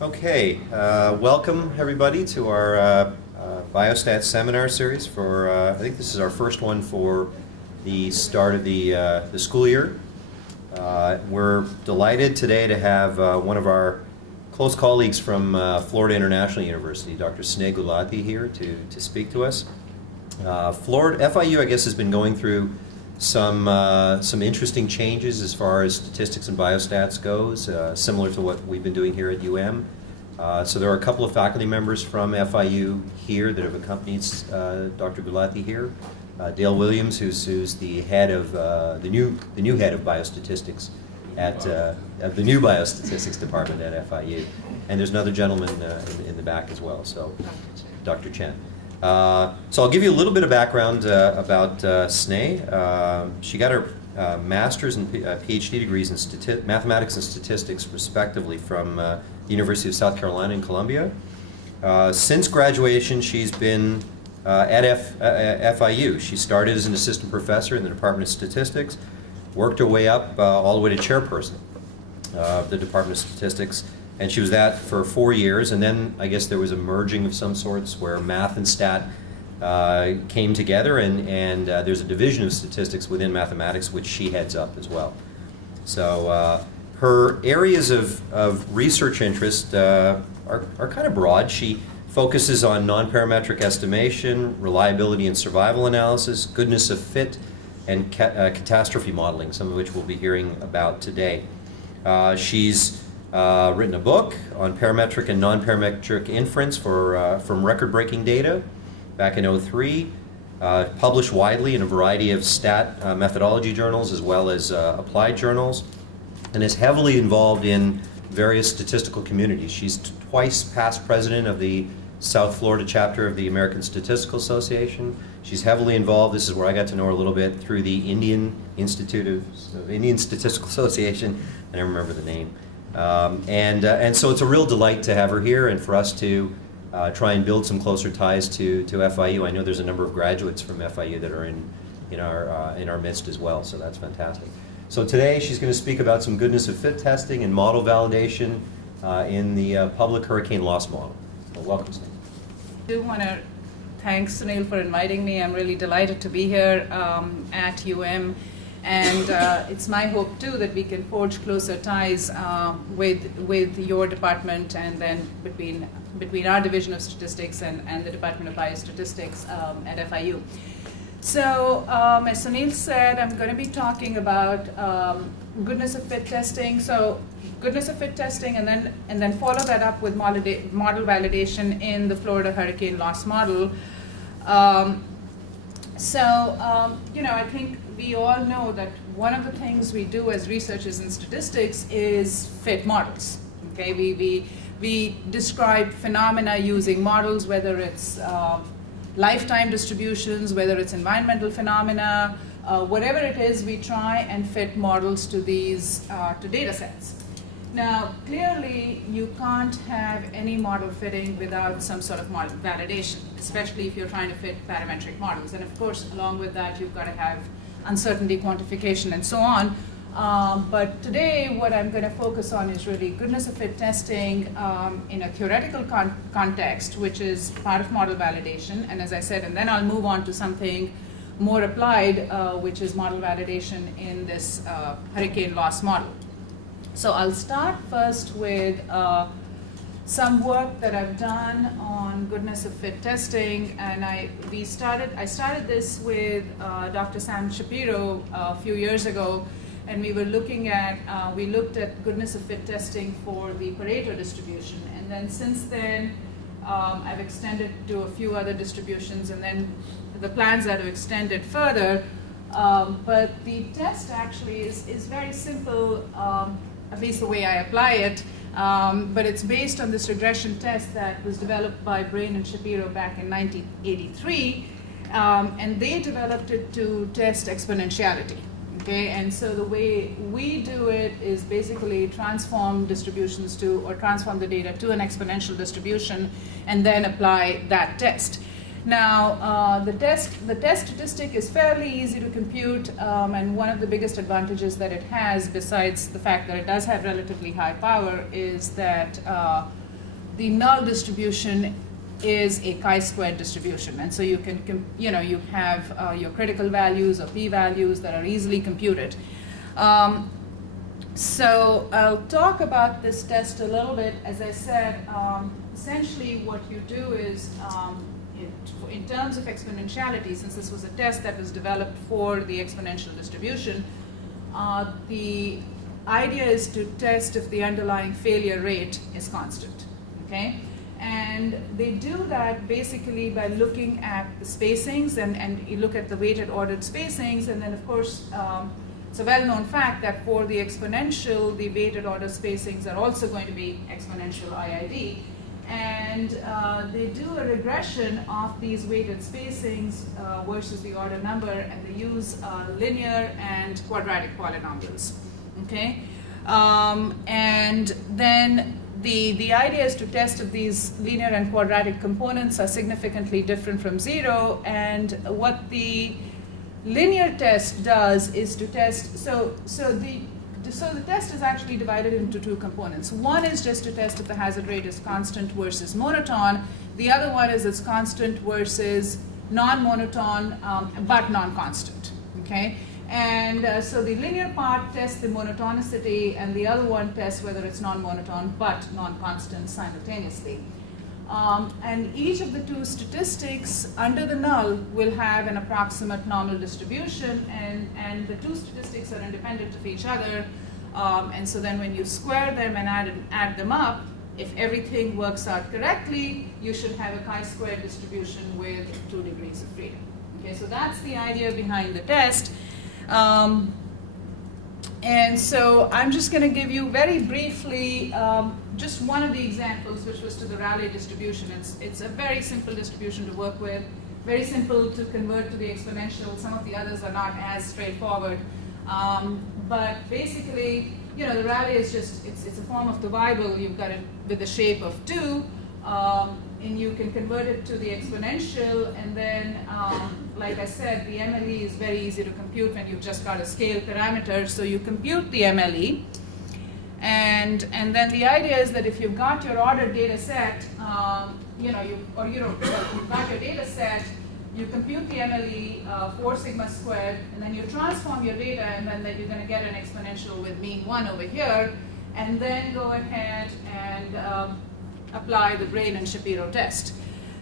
Okay, welcome everybody to our Biostat seminar series for, I think this is our first one for the start of the school year. We're delighted today to have one of our close colleagues from Florida International University, Dr. Sneh Gulati, here to speak to us. FIU, I guess, has been going through some interesting changes as far as statistics and biostats goes, similar to what we've been doing here at UM. So there are a couple of faculty members from FIU here that have accompanied Dr. Gulati here. Dale Williams, who's the head of the new head of biostatistics at the new biostatistics department at FIU, and there's another gentleman in the back as well. So, Dr. Chen. So I'll give you a little bit of background about Sneh. She got her master's and Ph.D. degrees in mathematics and statistics, respectively, from the University of South Carolina in Columbia. Since graduation, she's been at FIU. She started as an assistant professor in the Department of Statistics, worked her way up all the way to chairperson of the Department of Statistics. And she was that for 4 years, and then I guess there was a merging of some sorts where math and stat came together, and there's a division of statistics within mathematics which she heads up as well. So her areas of research interest are kind of broad. She focuses on non-parametric estimation, reliability and survival analysis, goodness of fit, and catastrophe modeling, some of which we'll be hearing about today. She's written a book on parametric and non-parametric inference from record-breaking data back in '03, published widely in a variety of stat methodology journals as well as applied journals, and is heavily involved in various statistical communities. She's twice past president of the South Florida chapter of the American Statistical Association. She's heavily involved, this is where I got to know her a little bit, through the Indian Statistical Association. I never remember the name. And so it's a real delight to have her here and for us to try and build some closer ties to FIU. I know there's a number of graduates from FIU that are in our midst as well, so that's fantastic. So today she's going to speak about some goodness of fit testing and model validation in the public hurricane loss model. So welcome, Sneh. I do want to thank Sunil for inviting me. I'm really delighted to be here at UM. And it's my hope too that we can forge closer ties with your department, and then between our division of statistics and the Department of Biostatistics at FIU. So as Sunil said, I'm going to be talking about goodness of fit testing. So goodness of fit testing, and then follow that up with model validation in the Florida hurricane loss model. I think we all know that one of the things we do as researchers in statistics is fit models. Okay, we describe phenomena using models, whether it's lifetime distributions, whether it's environmental phenomena, whatever it is, we try and fit models to these to data sets. Now, clearly, you can't have any model fitting without some sort of model validation, especially if you're trying to fit parametric models. And of course, along with that, you've got to have uncertainty quantification and so on. But today, what I'm going to focus on is really goodness of fit testing in a theoretical context, which is part of model validation. And as I said, and then I'll move on to something more applied, which is model validation in this hurricane loss model. So I'll start first with some work that I've done on goodness of fit testing, and I started this with Dr. Sam Shapiro a few years ago, and we looked at goodness of fit testing for the Pareto distribution, and then since then I've extended to a few other distributions, and then the plans are to extend it further. But the test actually is very simple. At least the way I apply it, but it's based on this regression test that was developed by Brain and Shapiro back in 1983, and they developed it to test exponentiality. Okay, and so the way we do it is basically transform distributions or transform the data to an exponential distribution, and then apply that test. Now, the test statistic is fairly easy to compute, and one of the biggest advantages that it has, besides the fact that it does have relatively high power, is that the null distribution is a chi-squared distribution, and so you can, you have your critical values or p-values that are easily computed. So I'll talk about this test a little bit. As I said, essentially what you do is, in terms of exponentiality, since this was a test that was developed for the exponential distribution, the idea is to test if the underlying failure rate is constant, okay? And they do that basically by looking at the spacings, and you look at the weighted ordered spacings, and then of course, it's a well-known fact that for the exponential, the weighted order spacings are also going to be exponential IID. And they do a regression of these weighted spacings versus the order number, and they use linear and quadratic polynomials. Okay, and then the idea is to test if these linear and quadratic components are significantly different from zero. And what the linear test does is to test. So the test is actually divided into two components. One is just to test if the hazard rate is constant versus monotone. The other one is it's constant versus non-monotone, but non-constant. Okay, and so the linear part tests the monotonicity, and the other one tests whether it's non-monotone but non-constant simultaneously. And each of the two statistics under the null will have an approximate normal distribution, and the two statistics are independent of each other. And so then when you square them and add them up, if everything works out correctly, you should have a chi-square distribution with 2 degrees of freedom. Okay, so that's the idea behind the test. And so I'm just going to give you very briefly just one of the examples, which was to the Rayleigh distribution. It's a very simple distribution to work with, very simple to convert to the exponential. Some of the others are not as straightforward. But basically, the Rayleigh is just, it's a form of the Bible. You've got it with the shape of 2. And you can convert it to the exponential, and then, like I said, the MLE is very easy to compute when you've just got a scale parameter. So you compute the MLE, and then the idea is that if you've got your ordered data set, you've got your data set, you compute the MLE 4 sigma squared, and then you transform your data, and then you're going to get an exponential with mean 1 over here, and then go ahead and apply the Brain and Shapiro test.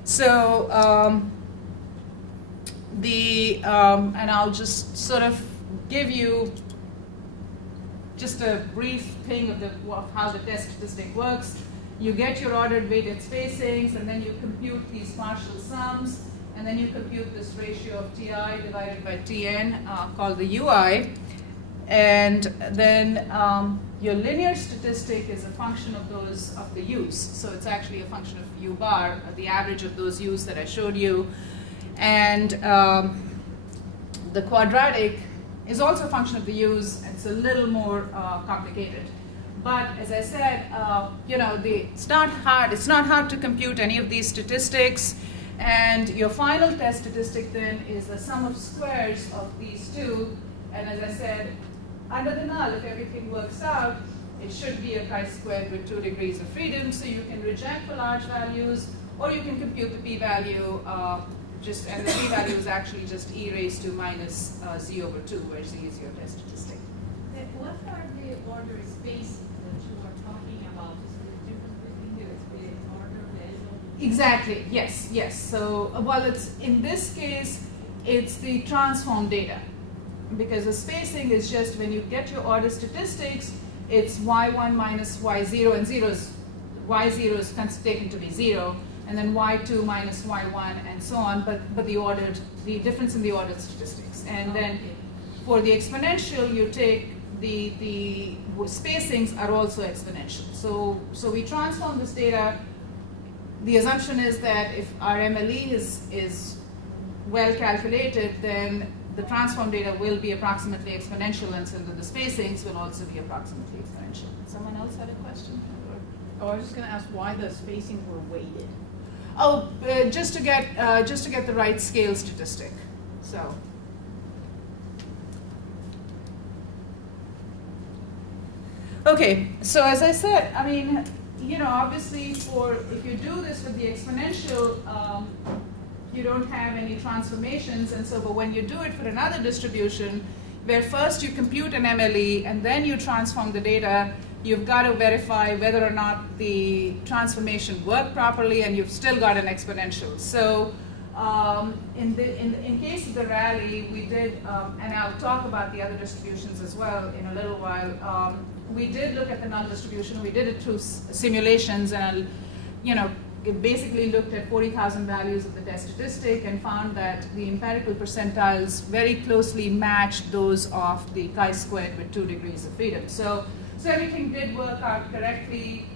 So and I'll just sort of give you just a brief thing of how the test statistic works. You get your ordered weighted spacings, and then you compute these partial sums, and then you compute this ratio of Ti divided by Tn called the Ui, and then your linear statistic is a function of the u's. So it's actually a function of u bar, the average of those u's that I showed you. And the quadratic is also a function of the u's. It's a little more complicated. But as I said, it's not hard. It's not hard to compute any of these statistics. And your final test statistic then is the sum of squares of these two. And as I said, under the null, if everything works out, it should be a chi-squared with 2 degrees of freedom. So you can reject for large values, or you can compute the p-value, and the p-value is actually just e raised to minus z over 2, where z is your test statistic. What are the order spaces that you are talking about? Is there a difference between the order value? Exactly, yes. So, in this case, it's the transform data. Because the spacing is just when you get your order statistics, it's y1 minus y0, and y0 is taken to be 0, and then y2 minus y1, and so on. But the difference in the ordered statistics, and then for the exponential, you take the spacings are also exponential. So we transform this data. The assumption is that if our MLE is well calculated, then the transform data will be approximately exponential, and so the spacings will also be approximately exponential. Someone else had a question? Oh, I was just going to ask why the spacings were weighted. Oh, just to get the right scale statistic. So. Okay, so as I said, obviously if you do this with the exponential, you don't have any transformations, and so, but when you do it for another distribution, where first you compute an MLE and then you transform the data, you've got to verify whether or not the transformation worked properly, and you've still got an exponential. So in case of the rally, we did, and I'll talk about the other distributions as well in a little while, we did look at the null distribution. We did it through simulations, and it basically looked at 40,000 values of the test statistic and found that the empirical percentiles very closely matched those of the chi-squared with 2 degrees of freedom. So everything did work out correctly.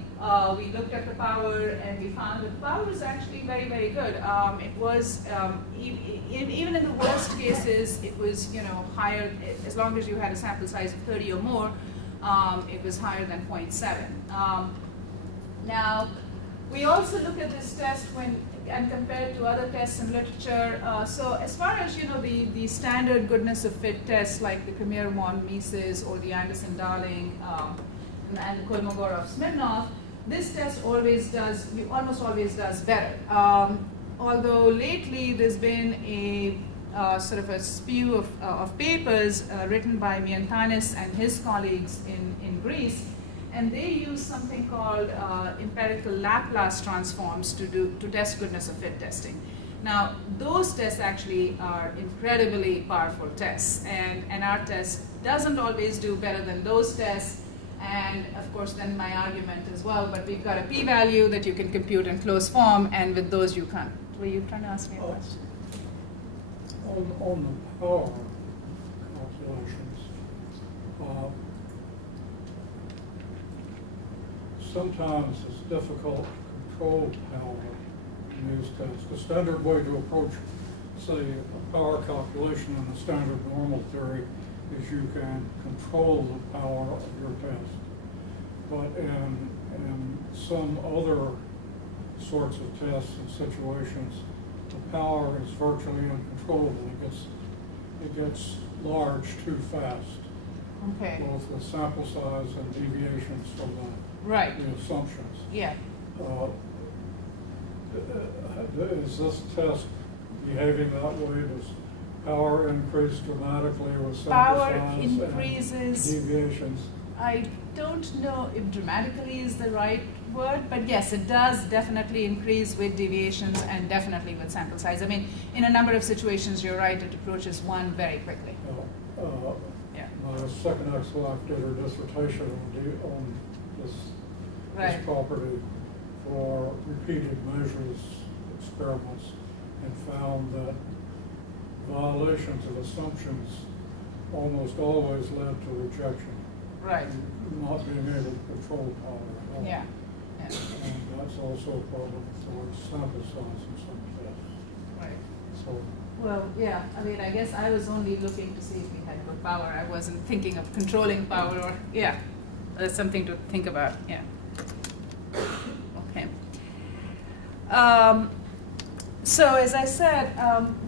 We looked at the power, and we found that the power was actually very, very good. It was, even in the worst cases, it was higher, as long as you had a sample size of 30 or more, it was higher than 0.7. Now, we also look at this test and compare it to other tests in literature. So as far as the standard goodness of fit tests like the Khmer-Von Mises or the Anderson-Darling and the Kolmogorov-Smirnov, this test almost always does better. Although lately there's been a sort of a spew of papers written by Miantanis and his colleagues in Greece, and they use something called empirical Laplace transforms to test goodness of fit testing. Now, those tests actually are incredibly powerful tests, and our test doesn't always do better than those tests, and of course then my argument as well, but we've got a p-value that you can compute in closed form, and with those you can't. Were you trying to ask me a question? On the power calculations, sometimes it's difficult to control power in these tests. The standard way to approach, say, a power calculation in the standard normal theory is you can control the power of your test. But in some other sorts of tests and situations, the power is virtually uncontrollable. It gets large too fast, Okay. both with sample size and deviations from Right. the assumptions. Yeah. Is this test behaving that way? Does power increase dramatically with sample Power size increases. and deviations? I don't know if dramatically is the right word, but yes, it does definitely increase with deviations and definitely with sample size. I mean, in a number of situations, you're right, it approaches 1 very quickly. Yeah. My second ex-wife did her dissertation on this Right. property for repeated measures experiments, and found that violations of assumptions almost always led to rejection. Right. Not being able to control power at all. Yeah. And that's also a problem for sample size in some tests. Right. So, Well, yeah, I mean, I guess I was only looking to see if we had good power. I wasn't thinking of controlling power or, yeah, that's something to think about, yeah. Okay. So as I said,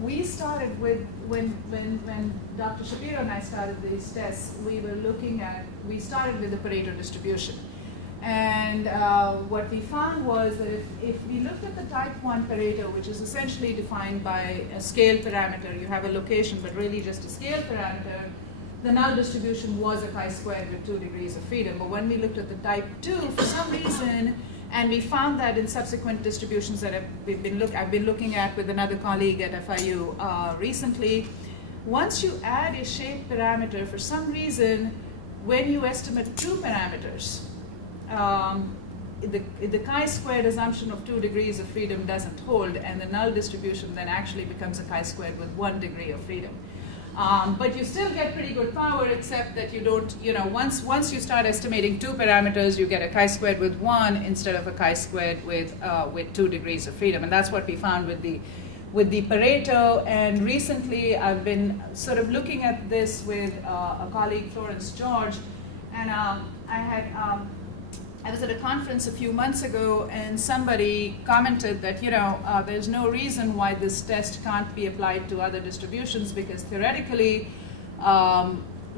we started with, when Dr. Shapiro and I started these tests, we started with the Pareto distribution. And what we found was that if we looked at the type 1 Pareto, which is essentially defined by a scale parameter, you have a location, but really just a scale parameter, the null distribution was a chi-squared with 2 degrees of freedom. But when we looked at the type 2, for some reason, and we found that in subsequent distributions that I've been looking at with another colleague at FIU recently, once you add a shape parameter, for some reason, when you estimate 2 parameters, the chi-squared assumption of 2 degrees of freedom doesn't hold, and the null distribution then actually becomes a chi-squared with 1 degree of freedom. But you still get pretty good power, except that you don't, once you start estimating 2 parameters, you get a chi-squared with 1 instead of a chi-squared with 2 degrees of freedom. And that's what we found with the Pareto. And recently, I've been sort of looking at this with a colleague, Florence George, and I was at a conference a few months ago, and somebody commented that, there's no reason why this test can't be applied to other distributions, because theoretically,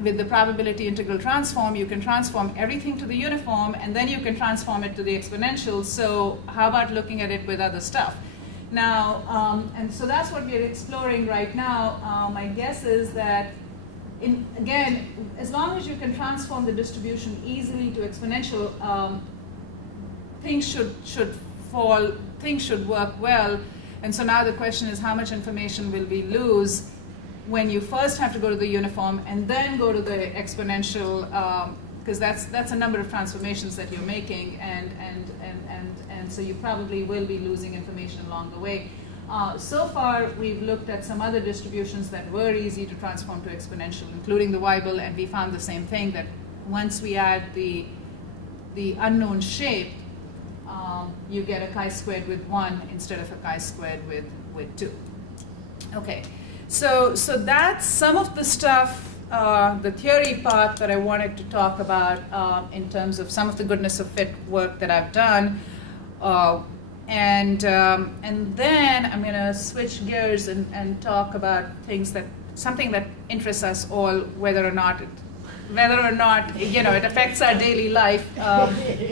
with the probability integral transform, you can transform everything to the uniform, and then you can transform it to the exponential. So how about looking at it with other stuff? Now, and so that's what we're exploring right now. My guess is that, again, as long as you can transform the distribution easily to exponential, things should work well. And so now the question is, how much information will we lose when you first have to go to the uniform and then go to the exponential, because that's a number of transformations that you're making, and so you probably will be losing information along the way. So far, we've looked at some other distributions that were easy to transform to exponential, including the Weibull, and we found the same thing, that once we add the unknown shape, you get a chi-squared with 1 instead of a chi-squared with 2. Okay, so that's some of the stuff, the theory part that I wanted to talk about in terms of some of the goodness of fit work that I've done. And then I'm going to switch gears and talk about something that interests us all, whether or not it affects our daily life,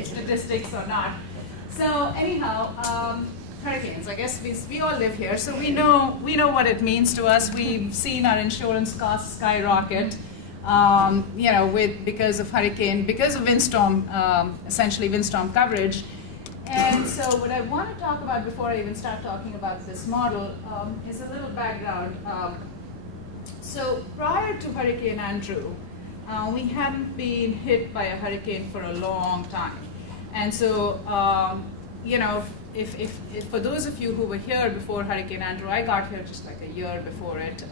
statistics or not. So anyhow, hurricanes. I guess we all live here, so we know what it means to us. We've seen our insurance costs skyrocket, because of windstorm, essentially windstorm coverage. And so what I want to talk about before I even start talking about this model is a little background. So prior to Hurricane Andrew, we hadn't been hit by a hurricane for a long time. And so, if for those of you who were here before Hurricane Andrew, I got here just like a year before it,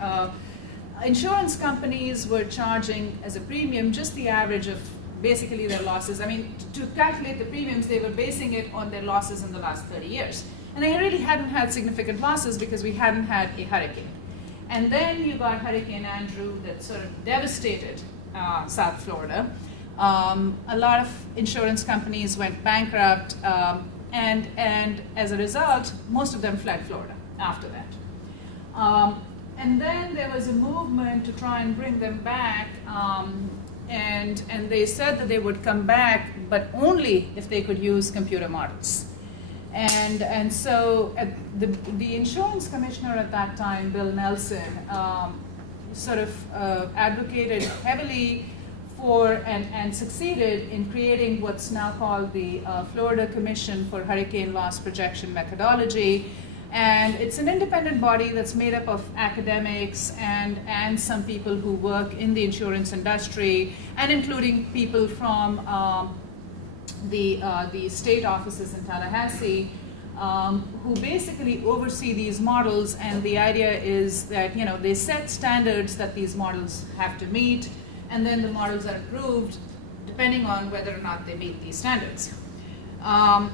insurance companies were charging as a premium just the average of basically their losses. I mean, to calculate the premiums, they were basing it on their losses in the last 30 years. And they really hadn't had significant losses because we hadn't had a hurricane. And then you got Hurricane Andrew that sort of devastated South Florida. A lot of insurance companies went bankrupt, and as a result, most of them fled Florida after that. And then there was a movement to try and bring them back, and they said that they would come back, but only if they could use computer models. And so the insurance commissioner at that time, Bill Nelson, sort of advocated heavily for and succeeded in creating what's now called the Florida Commission for Hurricane Loss Projection Methodology. And it's an independent body that's made up of academics and some people who work in the insurance industry, and including people from the state offices in Tallahassee, who basically oversee these models. And the idea is that they set standards that these models have to meet, and then the models are approved depending on whether or not they meet these standards. And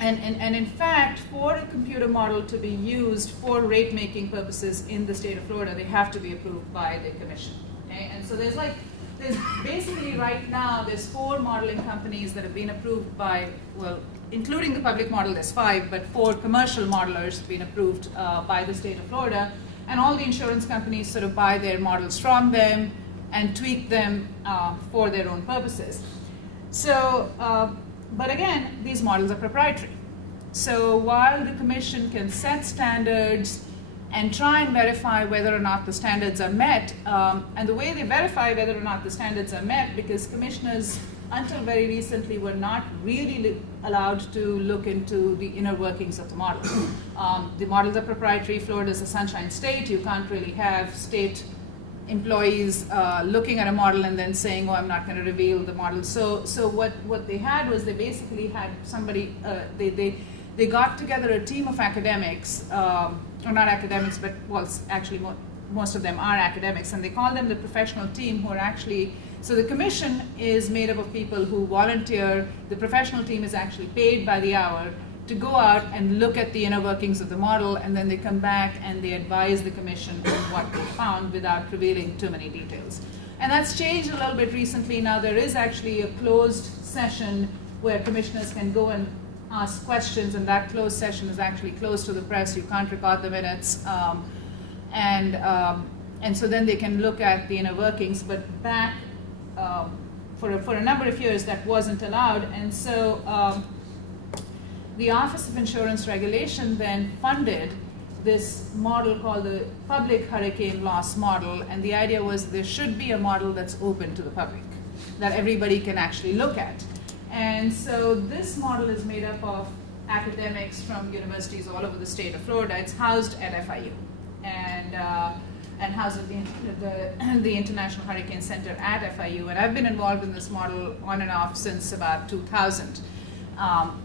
in fact, for a computer model to be used for rate making purposes in the state of Florida, they have to be approved by the commission. Okay? And so there's basically right now there's 4 modeling companies that have been approved by, well, including the public model, there's 5, but 4 commercial modelers have been approved by the state of Florida. And all the insurance companies sort of buy their models from them and tweak them for their own purposes. So, but again, these models are proprietary. So while the commission can set standards and try and verify whether or not the standards are met, and the way they verify whether or not the standards are met, because commissioners until very recently were not really allowed to look into the inner workings of the model. The models are proprietary. Florida is a sunshine state. You can't really have state employees looking at a model and then saying, oh, I'm not going to reveal the model. So what they had was they basically had somebody, they got together a team of academics, or not academics, but well, actually most of them are academics, and they call them the professional team, who are actually, so the commission is made up of people who volunteer. The professional team is actually paid by the hour to go out and look at the inner workings of the model, and then they come back and they advise the commission on what they found without revealing too many details. And that's changed a little bit recently. Now there is actually a closed session where commissioners can go and ask questions, and that closed And so then they can look at the inner workings, but back for a number of years that wasn't allowed. And so the Office of Insurance Regulation then funded this model called the public hurricane loss model, and the idea was there should be a model that's open to the public, that everybody can actually look at. And so this model is made up of academics from universities all over the state of Florida. It's housed at FIU and housed at the International Hurricane Center at FIU. And I've been involved in this model on and off since about 2000,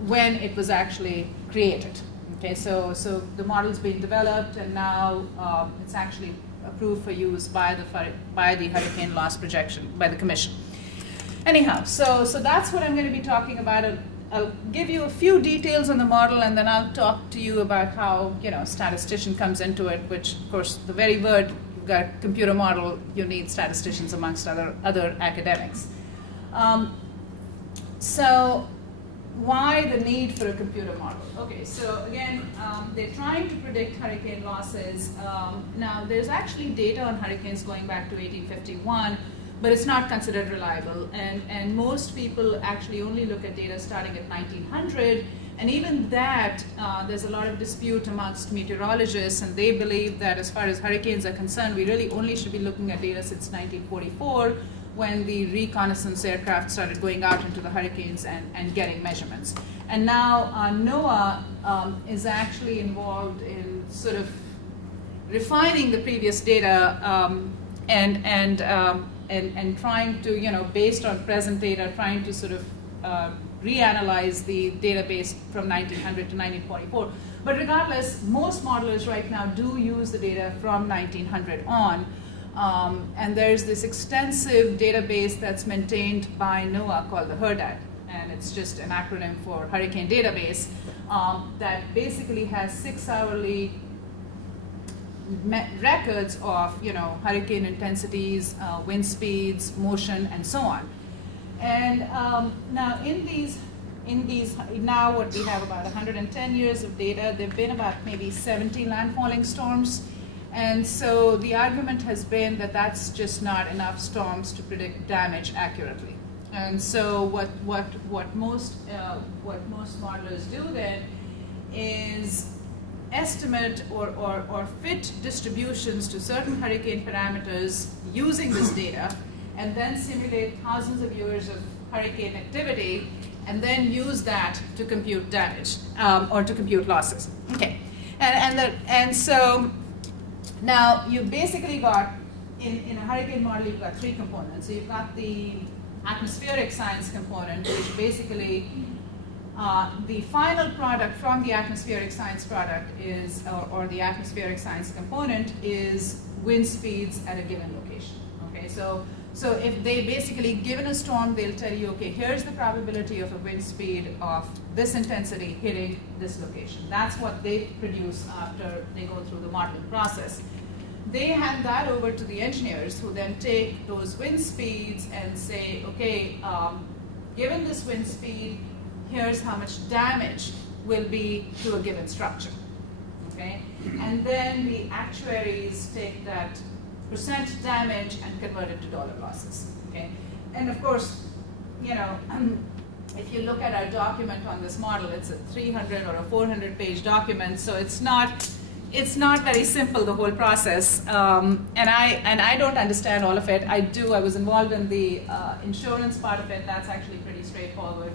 when it was actually created. Okay, so the model's been developed, and now it's actually approved for use by the hurricane loss projection, by the commission. Anyhow, so that's what I'm going to be talking about. I'll give you a few details on the model, and then I'll talk to you about how, statistician comes into it, which, of course, the very word, you've got computer model, you need statisticians amongst other academics. So why the need for a computer model? Okay, so again, they're trying to predict hurricane losses. Now, there's actually data on hurricanes going back to 1851, but it's not considered reliable. And most people actually only look at data starting at 1900, and even that, there's a lot of dispute amongst meteorologists, and they believe that as far as hurricanes are concerned, we really only should be looking at data since 1944, when the reconnaissance aircraft started going out into the hurricanes and getting measurements. And now NOAA is actually involved in sort of refining the previous data and trying to, based on present data, trying to sort of reanalyze the database from 1900 to 1944. But regardless, most modelers right now do use the data from 1900 on. And there's this extensive database that's maintained by NOAA called the HERDAT, and it's just an acronym for Hurricane Database, that basically has 6-hourly records of hurricane intensities, wind speeds, motion, and so on. And now now what we have about 110 years of data. There've been about maybe 70 landfalling storms. And so the argument has been that that's just not enough storms to predict damage accurately. And so what most modelers do then is estimate or fit distributions to certain hurricane parameters using this data, and then simulate thousands of years of hurricane activity, and then use that to compute damage or to compute losses. Okay, and so now you've basically got, in a hurricane model, you've got 3 components. So you've got the atmospheric science component, which basically the final product from the atmospheric science product is, or the atmospheric science component is wind speeds at a given location. Okay, so if they basically, given a storm, they'll tell you, okay, here's the probability of a wind speed of this intensity hitting this location. That's what they produce after they go through the modeling process. They hand that over to the engineers, who then take those wind speeds and say, okay, given this wind speed, here's how much damage will be to a given structure. Okay, and then the actuaries take that percent damage and convert it to dollar losses. Okay, and of course, if you look at our document on this model, it's a 300 or a 400-page document, so it's not very simple, the whole process. And I don't understand all of it. I was involved in the insurance part of it. That's actually pretty straightforward.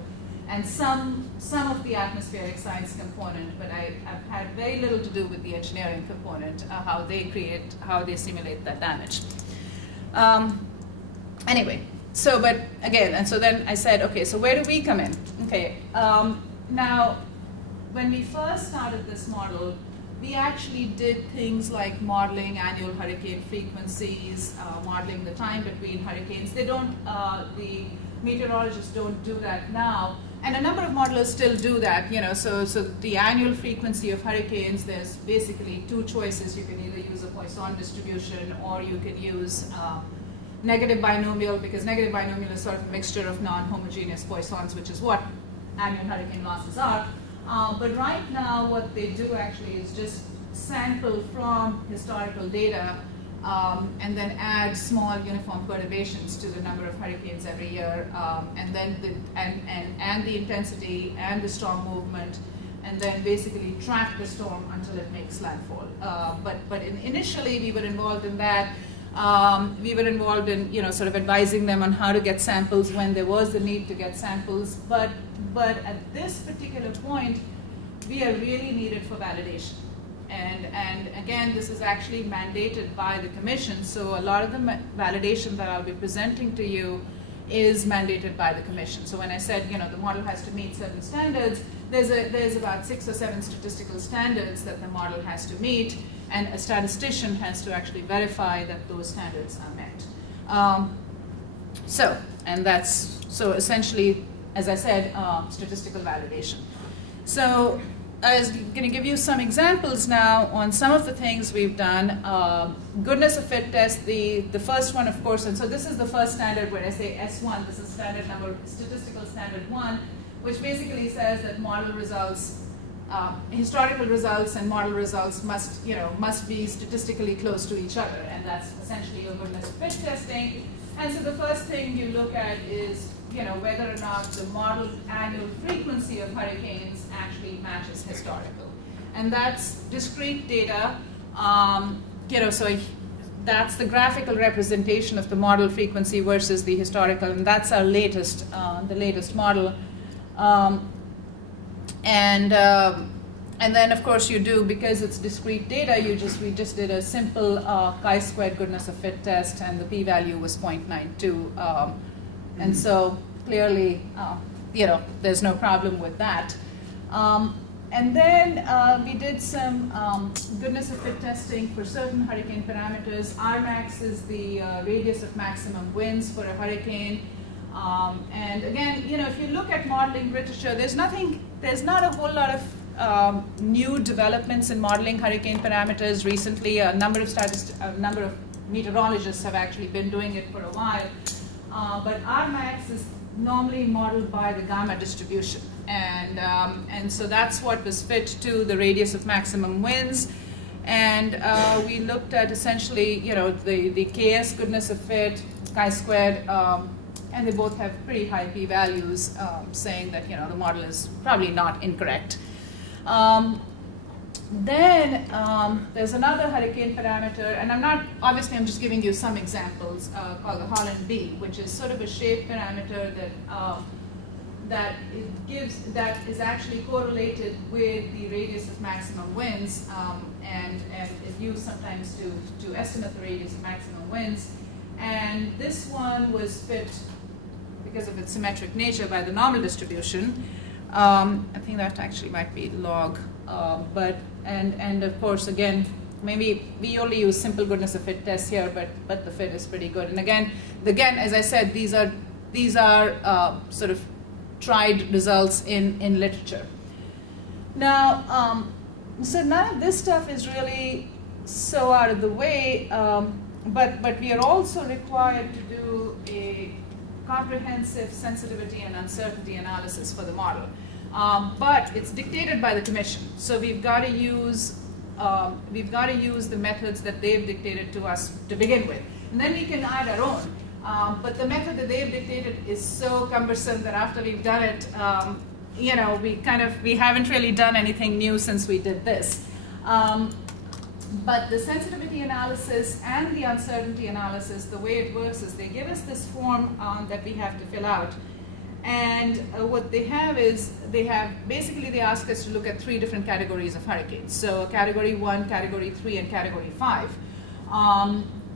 And some of the atmospheric science component, but I've had very little to do with the engineering component, how they simulate that damage. Anyway, but again, and so then I said, okay, so where do we come in? Okay, now, when we first started this model, we actually did things like modeling annual hurricane frequencies, modeling the time between hurricanes. The meteorologists don't do that now. And a number of modelers still do that, so the annual frequency of hurricanes, there's basically 2 choices. You can either use a Poisson distribution, or you can use negative binomial, because negative binomial is sort of a mixture of non-homogeneous Poissons, which is what annual hurricane losses are. But right now, what they do actually is just sample from historical data and then add small uniform perturbations to the number of hurricanes every year, and then the intensity and the storm movement, and then basically track the storm until it makes landfall. Initially we were involved in that. We were involved in sort of advising them on how to get samples when there was the need to get samples. But at this particular point, we are really needed for validation. And again, this is actually mandated by the commission. So a lot of the validation that I'll be presenting to you is mandated by the commission. So when I said the model has to meet certain standards, there's about 6 or 7 statistical standards that the model has to meet, and a statistician has to actually verify that those standards are met. So essentially, as I said, statistical validation. So I was going to give you some examples now on some of the things we've done. Goodness of fit test, the first one, of course, and so this is the first standard where I say S1, this is standard number, statistical standard 1, which basically says that model results, historical results and model results must be statistically close to each other, and that's essentially your goodness of fit testing. And so the first thing you look at is whether or not the modeled annual frequency of hurricanes actually matches historical. And that's discrete data, so that's the graphical representation of the model frequency versus the historical, and that's our latest, the latest model. And then of course you do, because it's discrete data, we just did a simple chi-squared goodness of fit test, and the p-value was 0.92. And so clearly, there's no problem with that. And then we did some goodness of fit testing for certain hurricane parameters. Rmax is the radius of maximum winds for a hurricane. And again, if you look at modeling literature, there's not a whole lot of new developments in modeling hurricane parameters recently. A number of meteorologists have actually been doing it for a while. But Rmax is normally modeled by the gamma distribution, and so that's what was fit to the radius of maximum winds. And we looked at essentially, the KS goodness of fit, chi-squared, and they both have pretty high p-values, saying that the model is probably not incorrect. Then there's another hurricane parameter, and I'm just giving you some examples, called the Holland B, which is sort of a shape parameter that is actually correlated with the radius of maximum winds, and is used sometimes to estimate the radius of maximum winds. And this one was fit, because of its symmetric nature, by the normal distribution. I think that actually might be log. And of course, again, maybe we only use simple goodness of fit tests here, but the fit is pretty good. And again, as I said, these are sort of tried results in literature. Now, so none of this stuff is really so out of the way, but we are also required to do a comprehensive sensitivity and uncertainty analysis for the model. But it's dictated by the commission, so we've got to use the methods that they've dictated to us to begin with, and then we can add our own. But the method that they've dictated is so cumbersome that after we've done it, we haven't really done anything new since we did this. But the sensitivity analysis and the uncertainty analysis, the way it works is they give us this form that we have to fill out. And what they have is, they ask us to look at 3 different categories of hurricanes. So category 1, category 3, and category 5.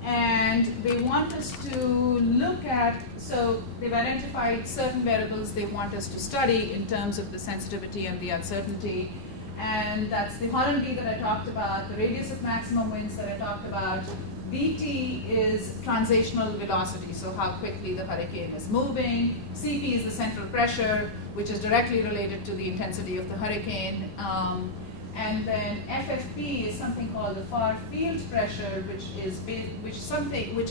And they want us to look at, so they've identified certain variables they want us to study in terms of the sensitivity and the uncertainty. And that's the Holland B that I talked about, the radius of maximum winds that I talked about. BT is translational velocity, so how quickly the hurricane is moving. CP is the central pressure, which is directly related to the intensity of the hurricane. And then FFP is something called the far field pressure, which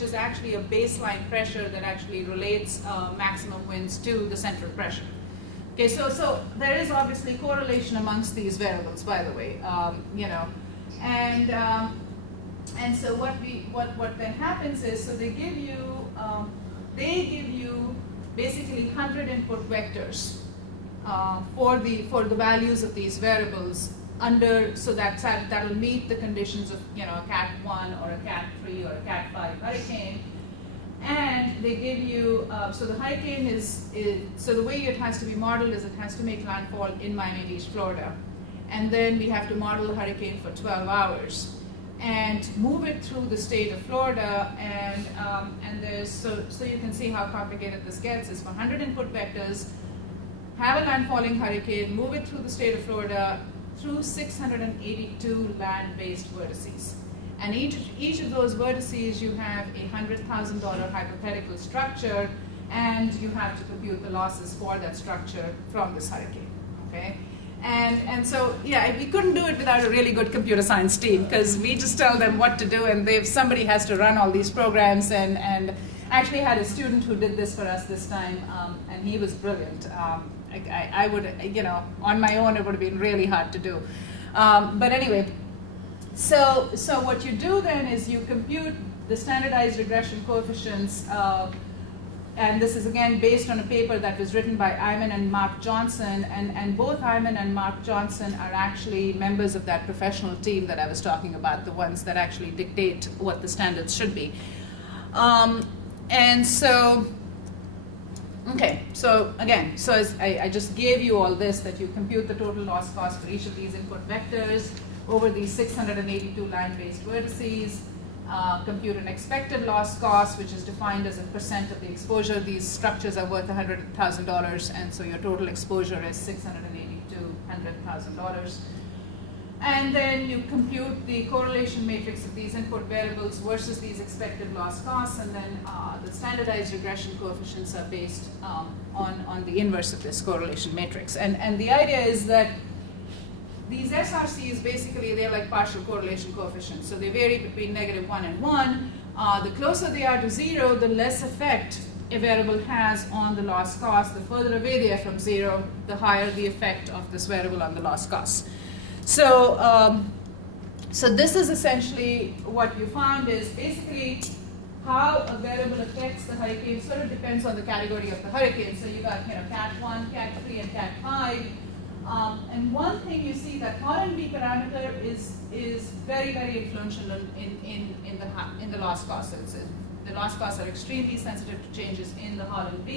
is actually a baseline pressure that actually relates maximum winds to the central pressure. Okay, so there is obviously correlation amongst these variables, by the way, And And so what then happens is, so they give you basically 100 input vectors for the values of these variables so that'll meet the conditions of a Cat 1 or a Cat 3 or a Cat 5 hurricane. And they give you, so the hurricane so the way it has to be modeled is it has to make landfall in Miami Beach, Florida. And then we have to model the hurricane for 12 hours and move it through the state of Florida. And there's, so you can see how complicated this gets. Is for 100 input vectors, have a landfalling hurricane, move it through the state of Florida through 682 land-based vertices. And each of those vertices, you have a $100,000 hypothetical structure, and you have to compute the losses for that structure from this hurricane, okay? And so, yeah, we couldn't do it without a really good computer science team, because we just tell them what to do, and somebody has to run all these programs, and actually had a student who did this for us this time, and he was brilliant. I would, on my own, it would have been really hard to do. But anyway, so what you do then is you compute the standardized regression coefficients, and this is again based on a paper that was written by Iman and Mark Johnson, and both Iman and Mark Johnson are actually members of that professional team that I was talking about, the ones that actually dictate what the standards should be. And so, okay, so again, so as I just gave you all this, that you compute the total loss cost for each of these input vectors over these 682 line-based vertices, compute an expected loss cost, which is defined as a percent of the exposure. These structures are worth $100,000, and so your total exposure is $682,100,000. And then you compute the correlation matrix of these input variables versus these expected loss costs, and then the standardized regression coefficients are based on the inverse of this correlation matrix. And the idea is that these SRCs, basically, they're like partial correlation coefficients. So they vary between -1 and 1. The closer they are to 0, the less effect a variable has on the loss cost. The further away they are from 0, the higher the effect of this variable on the loss cost. So, so this is essentially what you found is basically how a variable affects the hurricane sort of depends on the category of the hurricane. So you got Cat 1, Cat 3, and Cat 5. And one thing you see that Holland B parameter is very, very influential in the loss cost. The loss costs are extremely sensitive to changes in the Holland B.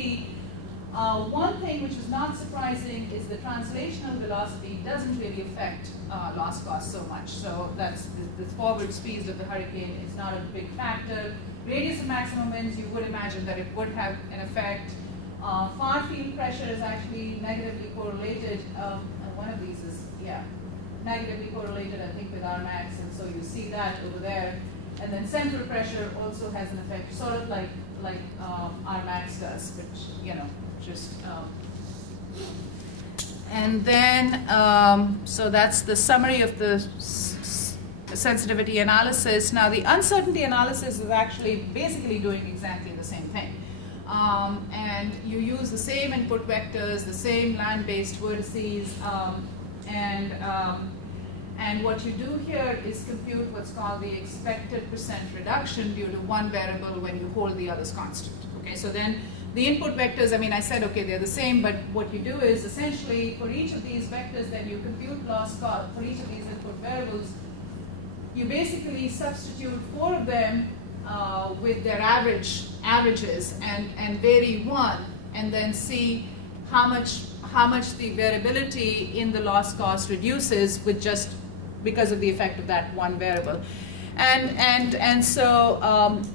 One thing which is not surprising is the translational velocity doesn't really affect loss costs so much. So that's the forward speed of the hurricane is not a big factor. Radius of maximum winds, you would imagine that it would have an effect. Far field pressure is actually negatively correlated. One of these is, negatively correlated, I think, with Rmax, and so you see that over there. And then central pressure also has an effect, sort of like Rmax does, which, just. And then, so that's the summary of the sensitivity analysis. Now, the uncertainty analysis is actually basically doing exactly the same thing. And you use the same input vectors, the same land-based vertices, and what you do here is compute what's called the expected percent reduction due to one variable when you hold the others constant. Okay, so then the input vectors, I said, okay, they're the same, but what you do is essentially for each of these vectors, then you compute loss cost for each of these input variables. You basically substitute 4 of them with their averages and vary 1, and then see how much the variability in the loss cost reduces with just because of the effect of that one variable. And so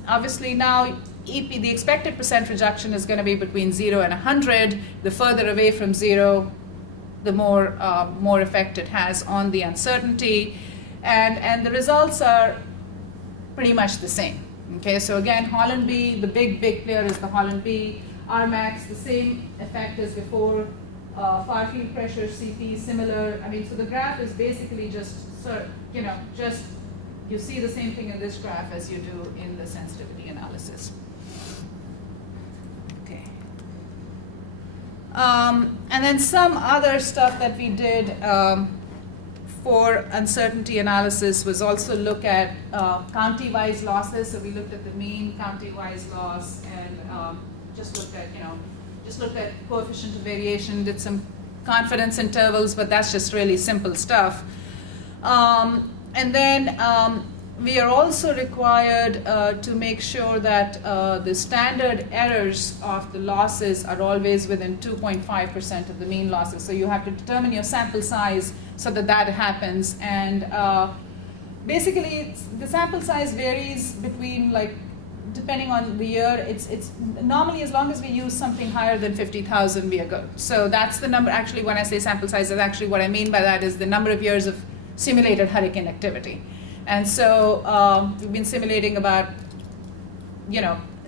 obviously now the expected percent reduction is going to be between 0 and 100. The further away from 0, the more effect it has on the uncertainty, and the results are pretty much the same. Okay, so again, Holland B, the big player is the Holland B. Rmax, the same effect as before. Far field pressure, CP, similar. So the graph is basically just you see the same thing in this graph as you do in the sensitivity analysis. Okay. And then some other stuff that we did for uncertainty analysis was also look at county-wise losses. So we looked at the mean county-wise loss and just looked at coefficient of variation, did some confidence intervals, but that's just really simple stuff. And then we are also required to make sure that the standard errors of the losses are always within 2.5% of the mean losses. So you have to determine your sample size so that that happens. And basically, the sample size varies between, like, depending on the year. It's normally, as long as we use something higher than 50,000, we are good. So that's the number. Actually, when I say sample size, is actually what I mean by that is the number of years of simulated hurricane activity. And so we've been simulating about,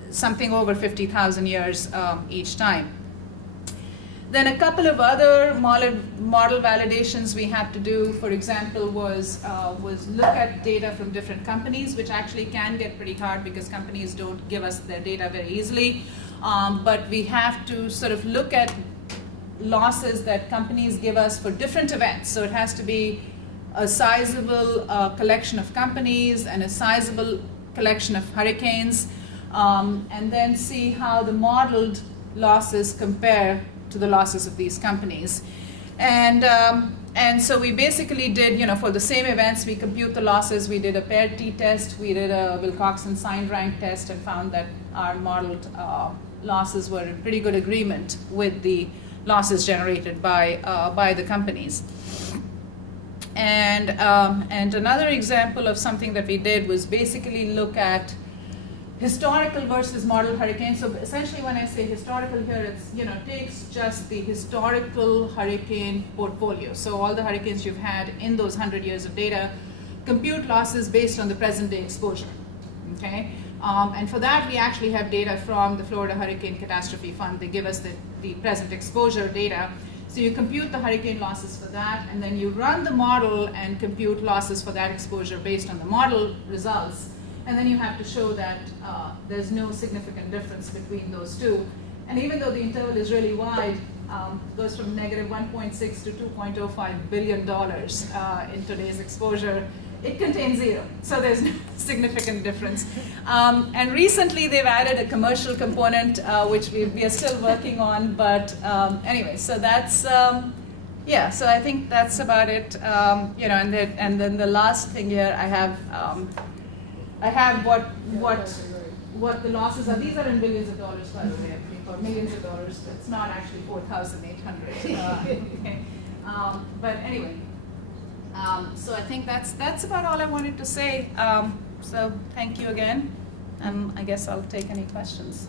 something over 50,000 years each time. Then a couple of other model validations we had to do, for example, was look at data from different companies, which actually can get pretty hard because companies don't give us their data very easily. But we have to sort of look at losses that companies give us for different events. So it has to be a sizable collection of companies and a sizable collection of hurricanes, and then see how the modeled losses compare to the losses of these companies. And so we basically did, for the same events, we compute the losses. We did a paired t-test, we did a Wilcoxon signed rank test, and found that our modeled losses were in pretty good agreement with the losses generated by the companies. And another example of something that we did was basically look at historical versus model hurricanes. So essentially, when I say historical here, it's takes just the historical hurricane portfolio. So all the hurricanes you've had in those 100 years of data, compute losses based on the present day exposure. Okay, and for that we actually have data from the Florida Hurricane Catastrophe Fund. They give us the present exposure data. So you compute the hurricane losses for that, and then you run the model and compute losses for that exposure based on the model results. And then you have to show that there's no significant difference between those two. And even though the interval is really wide, goes from negative 1.6 to $2.05 billion in today's exposure, it contains zero. So there's no significant difference. And recently they've added a commercial component, which we are still working on. But anyway, so that's, yeah, so I think that's about it. And then the last thing here, I have what the losses are. These are in billions of dollars, by the way, I think, or millions of dollars. It's not actually 4,800. Okay. But anyway, so I think that's about all I wanted to say. So thank you again, and I guess I'll take any questions.